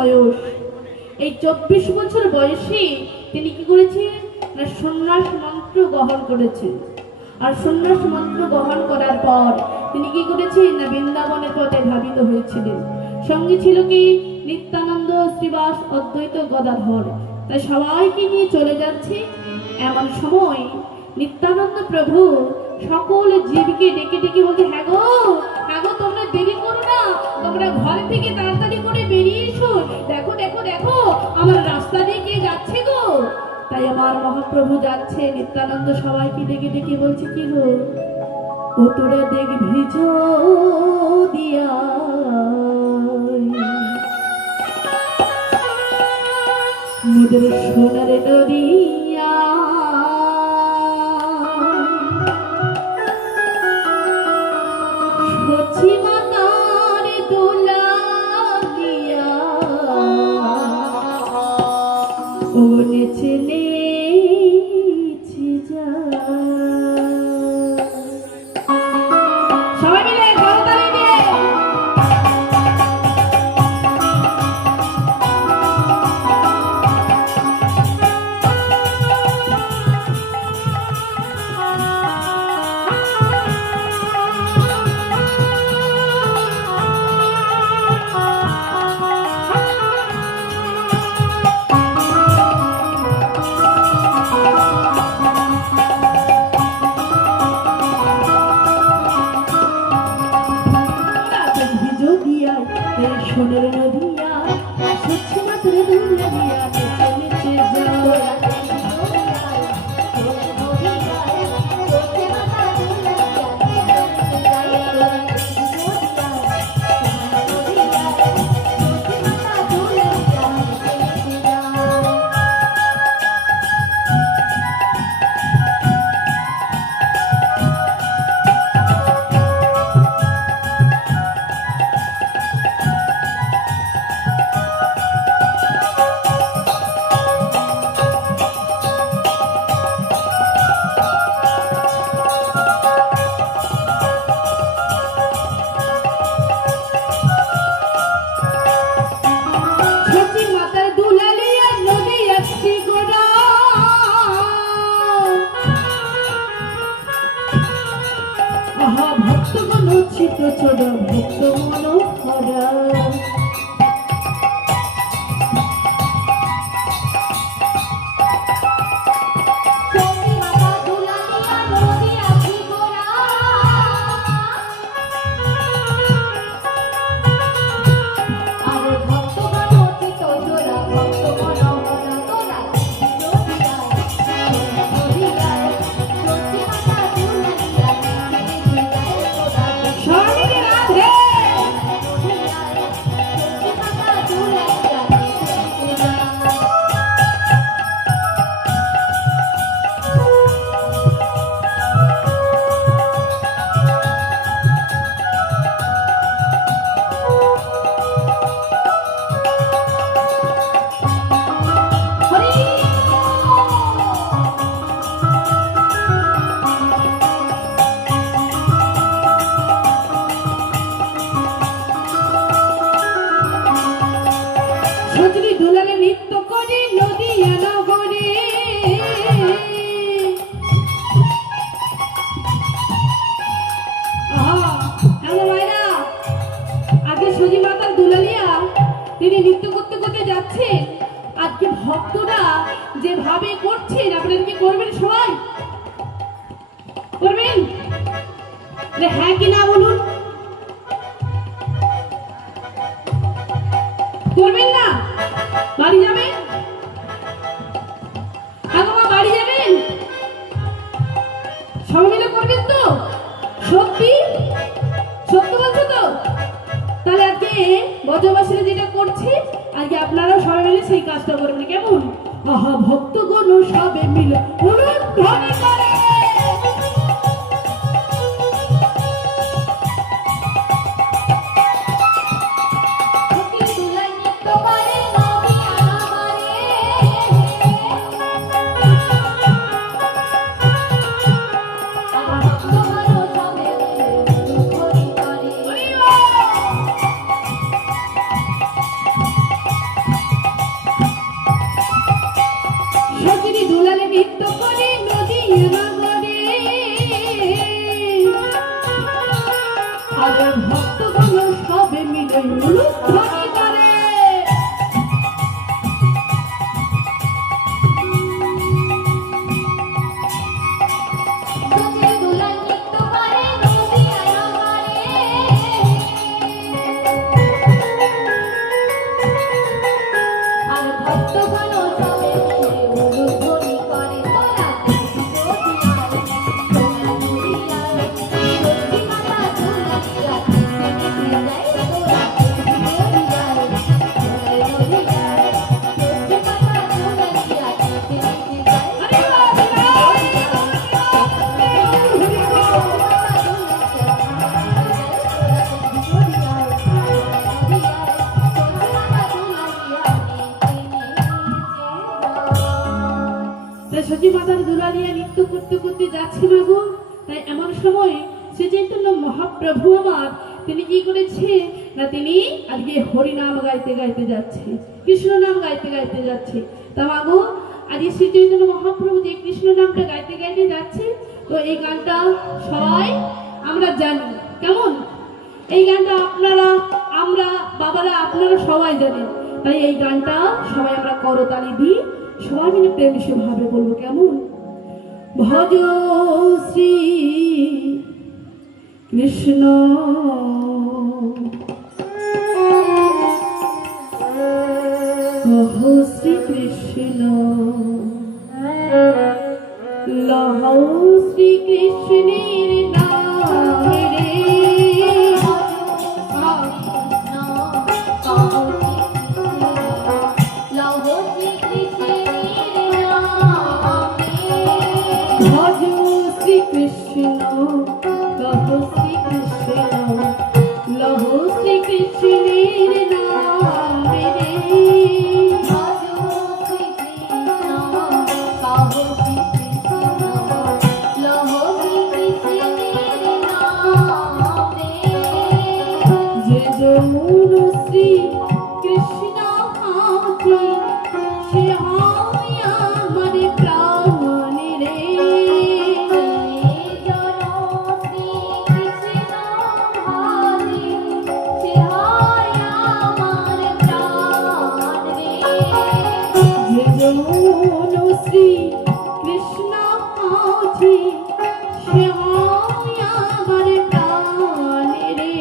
বয়স। এই 24 বছর বয়সে তিনি কি করেছেন না সন্ন্যাস মন্ত্র গ্রহণ করেছেন। আর সন্ন্যাস মন্ত্র গ্রহণ করার পর তিনি কি করেছেন না বৃন্দাবনের পথে ধাবিত হয়েছিলেন। সঙ্গে ছিল কি নিত্যানন্দ, শ্রীবাস, অদ্বৈত, গদাধর। তাই সবাইকে নিয়ে চলে যাচ্ছে। এমন সময় নিত্যানন্দ প্রভু সকল জীবকে ডেকে ডেকে বলছে, হ্যাঁ গো তোমরা দেরি করো না, তোমরা ঘর থেকে তাড়াতাড়ি করে বেরিয়ে এসো। দেখো দেখো দেখো আমার রাস্তা দিয়ে কে যাচ্ছে গো। তাই আমার মহাপ্রভু যাচ্ছে। নিত্যানন্দ সবাইকে ডেকে ডেকে বলছে, কি গো ও তোরা দেখবি দিয়া মুদের সোনার নদিয়া সচি মাতার দোলা দিয়া ও নেচে নেচে যা। সবাই মিলে করতালি দিয়ে সোনার নদিয়া স্বচ্ছ মাত্র দুলা দিয়া নেচে নেচে যা। ভক্তগণ চিত চোরা ভক্ত মনোহরা সজনী দুলারে নৃত্য করে নদিয়া নগরে। মায়েরা আগে সজি মাতার দুলালিয়া তিনি নৃত্য করতে করতে যাচ্ছে। আজকে ভক্তরা যেভাবে করছেন আপনারা কি করবেন? সবাই করবেন? হ্যাঁ কি না বলুন? করবেন না? বাড়ি যাবেন? বাড়ি যাবেন? সবাই মিলে করবেন তো? সত্যি সত্য বলছো তো? তাহলে আজকে ব্রজবাসীরা যেটা করছে আজকে আপনারাও সবাই মিলে সেই কাজটা করবেন। কেমন? আহা ভক্তগণ সবে মিলে ধ্বনি করে। উলুধ্বনি করে। সতী মাতার দুলা নিয়ে নৃত্য করতে করতে যাচ্ছি মাগো। তাই এমন সময় শ্রী চৈতন্য মহাপ্রভু আমার তিনি কি করেছে না, তিনি আজকে হরি নাম গাইতে গাইতে যাচ্ছে, কৃষ্ণ নাম গাইতে গাইতে যাচ্ছে। তা মাগো আজকে শ্রী চৈতন্য মহাপ্রভু যে কৃষ্ণ নামটা গাইতে গাইতে যাচ্ছে, তো এই গানটা সবাই আমরা জানি। কেমন এই গানটা আপনারা, আমরা বাবারা, আপনারা সবাই জানেন। তাই এই গানটা সবাই আমরা করতালি দিই, সবাই মিলে প্রেম সে ভাবে বলবো। কেমন? ভজ শ্রী কৃষ্ণ কহ শ্রী কৃষ্ণ লহ শ্রী কৃষ্ণের নাম রে। ভজ শ্রী কৃষ্ণ কহ শ্রী কৃষ্ণ লহ শ্রী কৃষ্ণের নাম রে। যে যমুন শ্রী কৃষ্ণ হাতে সে হয় আমার প্রাণ রে। যে যমুন শ্রী কৃষ্ণ হাতে সে হয় আমার প্রাণ রে।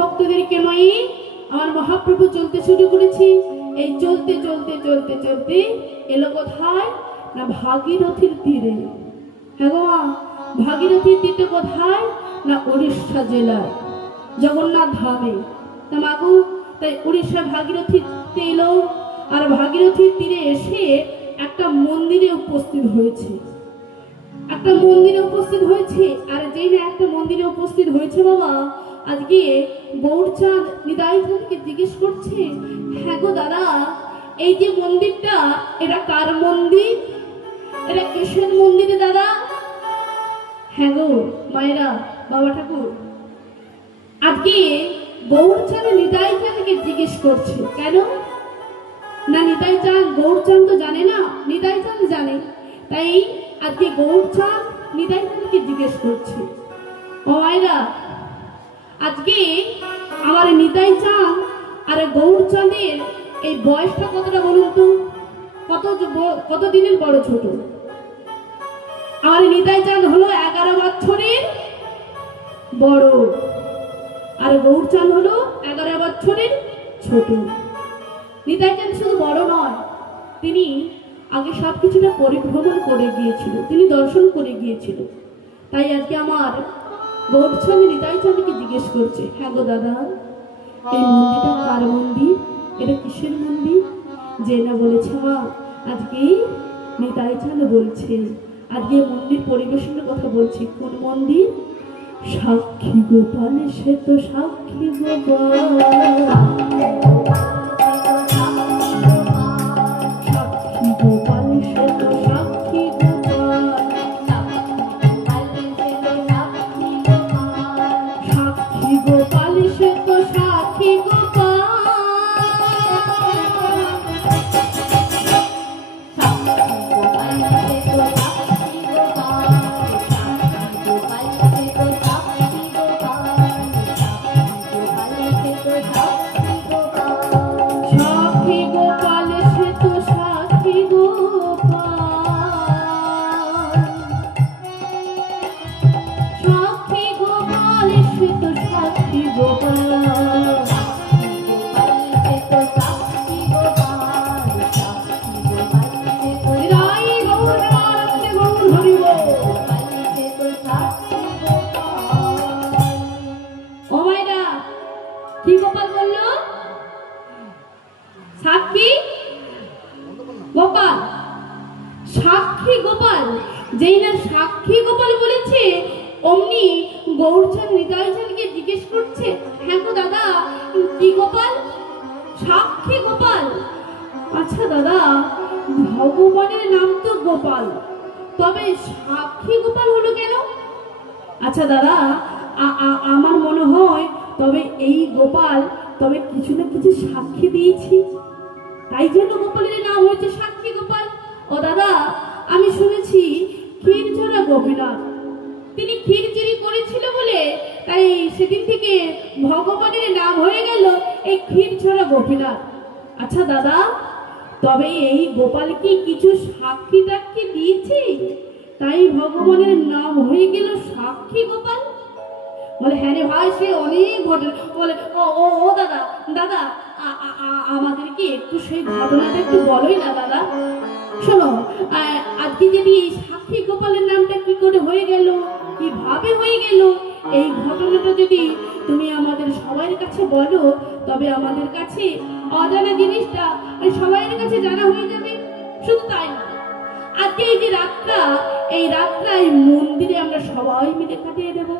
ভক্তদেরকে নিয়ে আমার মহাপ্রভু চলতে শুরু করেছি। এই চলতে চলতে চলতে চলতে এলো কোথায় না ভাগীরথীর তীরে। হ্যাঁ গো মা, ভাগীরথীর তীরে কোথায় না উড়িষ্যা জেলায় জগন্নাথ ধামে। তা মাগু তাই উড়িষ্যা ভাগীরথীতে এলো, আর ভাগীরথীর তীরে এসে একটা মন্দিরে উপস্থিত হয়েছে। একটা মন্দিরে উপস্থিত হয়েছে, আর যেই না একটা মন্দিরে উপস্থিত হয়েছে বাবা, আজকে গৌরচাঁদ নিতাই চাঁদকে জিজ্ঞেস করছে, হ্যাঁ গো দাদা, এই যে মন্দিরটা এটা কার মন্দির, এটা কিসের মন্দিরে দাদা? হ্যাঁ গো মায়েরা, বাবা ঠাকুর, আজকে গৌরচাঁদ নিতাই চাঁদকে জিজ্ঞেস করছে। কেন না নিতাই চাঁদ, গৌরচাঁদ তো জানে না, নিতাই চাঁদ জানে, তাই আজকে গৌরচাঁদ নিতাই চাঁদকে জিজ্ঞেস করছে। ও মায়েরা, আজকে আমার নিতাই চাঁদ আর গৌরচাঁদের এই বয়সটা কতটা বলুন তো? কত দিনের বড় ছোট? আমার নিতাই চাঁদ হলো 11 বছরের বড়, আর গৌরচাঁদ হলো 11 বছরের ছোট। নিতাই চাঁদ শুধু বড় নয়, তিনি আগে সবকিছুটা পরিভ্রমণ করে গিয়েছিল, তিনি দর্শন করে গিয়েছিল। তাই আজকে আমার গৌরচাঁদ নিতাই চাঁদকে জিজ্ঞেস করছে, হ্যাঁ গো দাদা, এই মন্দিরটা কার মন্দির, এটা কিসের মন্দির? যে না বলেছে মা, আজকে নিতাই চাঁদ বলছে, আজকে মন্দির পরিবেশনের কথা বলছি। কোন মন্দির? সাক্ষী গোপাল, সে তো সাক্ষী গোপাল, সাক্ষী গোপাল, সে তো সাক্ষী গোপাল, সাক্ষী গোপাল, সে তো সাক্ষী গোপাল, সাক্ষী গোপাল, সে তো সাক্ষী গোপাল, সাক্ষী গোপাল, সে তো সাক্ষী গোপাল, রাই গৌর প্রেমানন্দে গৌর হরি বল। ও মায়েরা, কি গোপাল বললো? সাক্ষী গোপাল, সাক্ষী গোপাল। যেই না সাক্ষী গোপাল বলেছে, অমনি গৌরচাঁদ নিতাই চাঁদকে জিজ্ঞেস করছে, হ্যাঁ গো দাদা, কি গোপাল? সাক্ষী গোপাল। আচ্ছা দাদা, ভগবানের নাম তো গোপাল, তবে সাক্ষী গোপাল হলো কেন? আচ্ছা দাদা, আমার মনে হয় তবে এই গোপাল তবে কিছু না কিছু সাক্ষী দিয়েছি, তাই জন্য গোপালের নাম হয়েছে সাক্ষী গোপাল। ও দাদা, আমি শুনেছি ক্ষীরচোরা গোপীনাথ তিনি ক্ষীর চুরি করেছিল বলে তাই সেদিন থেকে ভগবানের নাম হয়ে গেল এই ক্ষীরচোরা গোপীনাথ। আচ্ছা দাদা, তবে এই গোপাল কি কিছু সাক্ষী টাক্ষী দিয়েছে, তাই ভগবানের নাম হয়ে গেল সাক্ষী গোপাল? বলে হ্যাঁ রে ভাই, সে অনেক ঘটনা বলে। ও ও ও দাদা, দাদা আমাদেরকে একটু সেই ঘটনাটা একটু বলোই না দাদা। শোনো, আজকে যদি এই সাক্ষী গোপালের নামটা কি করে হয়ে গেল, কিভাবে হয়ে গেল, এই ঘটনাটা যদি তুমি আমাদের সবার কাছে বলো, তবে আমাদের কাছে অজানা জিনিসটা সবার কাছে জানা হয়ে যাবে। শুধু তাই না, আজকে এই যে রাতটা, এই রাতটা এই মন্দিরে আমরা সবাই মিলে কাটিয়ে দেবো।